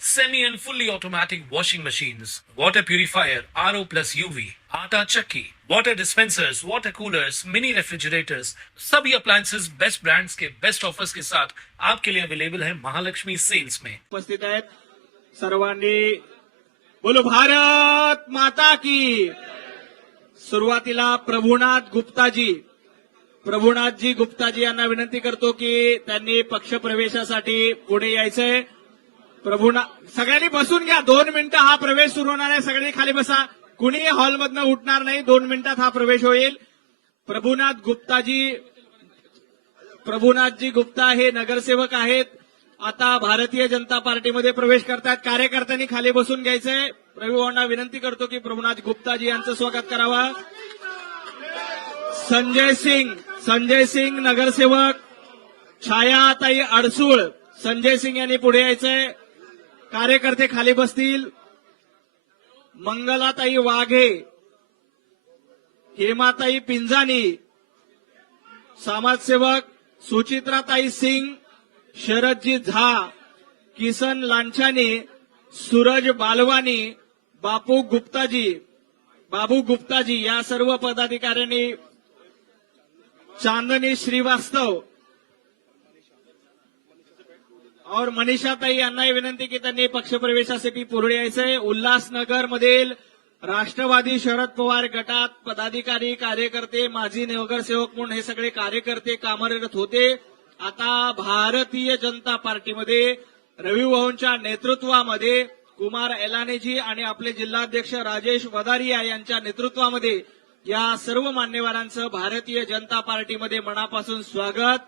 semi and fully automatic washing machines, water purifier, RO plus UV, आटा चक्की, water dispensers, water coolers, mini refrigerators, सभी appliances best brands के best offers के साथ आपके लिए अवेलेबल है महालक्ष्मी सेल्स में उपस्थित आहेत सर्वांनी बोलो भारत माता की सुरुवातीला प्रभुनाथ गुप्ताजी प्रभुनाथजी गुप्ताजी यांना विनंती करतो की त्यांनी पक्ष प्रवेशासाठी पुढे यायचंय प्रभुना सगळ्यांनी बसून घ्या. दोन मिनिटं हा प्रवेश सुरू होणार आहे. सगळ्यांनी खाली बसा. कुणीही हॉलमधनं उठणार नाही. दोन मिनिटात हा प्रवेश होईल. प्रभुनाथ गुप्ताजी प्रभुनाथजी गुप्ता हे नगरसेवक आहेत. आता भारतीय जनता पार्टीमध्ये प्रवेश करतात कार्यकर्त्यांनी खाली बसून घ्यायचंय. प्रभूभावांना विनंती करतो की प्रभुनाथ गुप्ताजी यांचं स्वागत करावं. संजय सिंग संजय सिंग नगरसेवक. छायाताई अडसूळ संजय सिंग यांनी पुढे यायचंय. कार्यकर्ते खाली बसतील. मंगलाताई वाघे हेमाताई पिंजानी समाजसेवक सुचित्राताई सिंग शरदजी झा किसन लांछानी सूरज बालवानी बापू गुप्ताजी बाबू गुप्ताजी या सर्व पदाधिकाऱ्यांनी चांदनी श्रीवास्तव और मनीषाताई यांनाही विनंती की त्यांनी पक्षप्रवेशासाठी पुढे यायचंय. उल्हासनगर मधील राष्ट्रवादी शरद पवार गटात पदाधिकारी कार्यकर्ते माजी नगरसेवक म्हणून हे सगळे कार्यकर्ते कामरत होते. आता भारतीय जनता पार्टीमध्ये रवी भाऊंच्या नेतृत्वामध्ये कुमार एलानेजी आणि आपले जिल्हाध्यक्ष राजेश वदारिया यांच्या नेतृत्वामध्ये या सर्व मान्यवरांचं भारतीय जनता पार्टीमध्ये मनापासून स्वागत.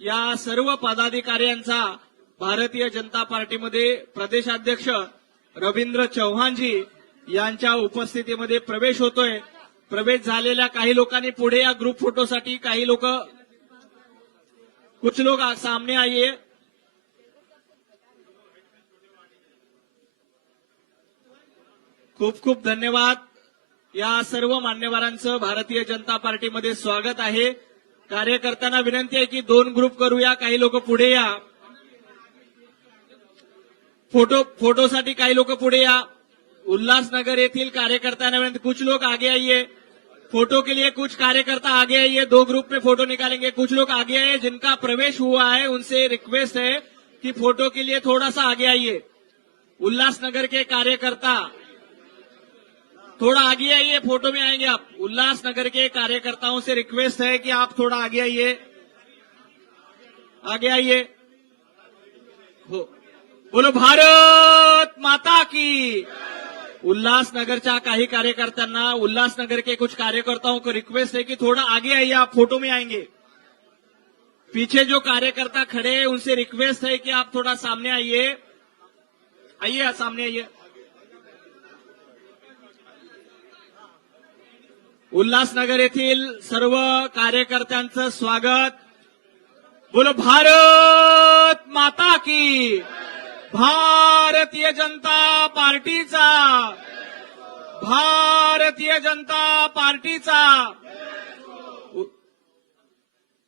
या सर्व पदाधिकाऱ्यांचा भारतीय जनता पार्टीमध्ये प्रदेशाध्यक्ष रवींद्र चव्हाणजी यांच्या उपस्थितीमध्ये प्रवेश होतोय. प्रवेश झालेल्या काही लोकांनी पुढे या ग्रुप फोटोसाठी काही लोक कुछ लोग सामने आइए खूप खूप धन्यवाद. या सर्व मान्यवरांचं भारतीय जनता पार्टीमध्ये स्वागत आहे. कार्यकर्त्यांना विनंती आहे की दोन ग्रुप करूया काही लोक पुढे या. फ़ोटो, फोटोसाठी काही लोक पुढे या. उल्लासनगर येथील कार्यकर्त्यांना विनंती कुछ लोग आगे आइए. फ़ोटो के लिए कुछ कार्यकर्ता आगे आइए. दो ग्रुप में फ़ोटो निकालेंगे. कुछ लोग आगे आए, जिनका प्रवेश हुआ है, उनसे रिक्वेस्ट है कि फ़ोटो के लिए थोड़ा सा आगे आइए. उल्लासनगर के कार्यकर्ता, थोड़ा आगे आइए. फ़ोटो में आएँगे आप. उल्लासनगर के कार्यकर्ताओं से रिक्वेस्ट है कि आप थोड़ा आगे आइए. आगे आइए. हो. बोलो भारत माता की। उल्लासनगरच्या काही कार्यकर्त्यांना उल्लासनगर के कुछ कार्यकर्ताओं को रिक्वेस्ट है कि थोड़ा आगे आइए आप फोटो में आएंगे। पीछे जो कार्यकर्ता खड़े हैं उनसे रिक्वेस्ट है कि आप थोड़ा सामने आइए। आइए सामने आइए। उल्हासनगर येथील सर्व कार्यकर्त्यांचं स्वागत। बोलो भारत माता की। भारतीय जनता पार्टीचा. भारतीय जनता पार्टीचा.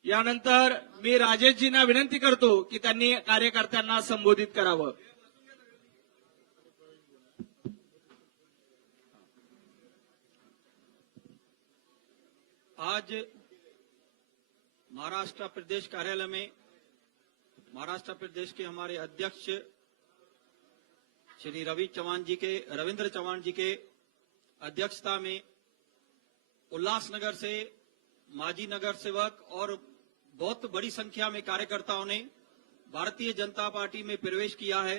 यानंतर मी राजेशजींना विनंती करतो की त्यांनी कार्यकर्त्यांना संबोधित करावं. आज महाराष्ट्र प्रदेश कार्यालय में महाराष्ट्र प्रदेश के हमारे अध्यक्ष श्री रवि चौहान जी के, रविंद्र चौहान जी के अध्यक्षता में उल्लासनगर से माजी नगर सेवक और बहुत बड़ी संख्या में कार्यकर्ताओं ने भारतीय जनता पार्टी में प्रवेश किया है।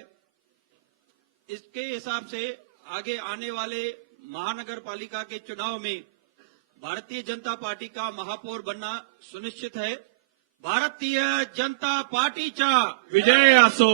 इसके हिसाब से आगे आने वाले महानगर पालिका के चुनाव में भारतीय जनता पार्टी का महापौर बनना सुनिश्चित है। भारतीय जनता पार्टीचा विजय असो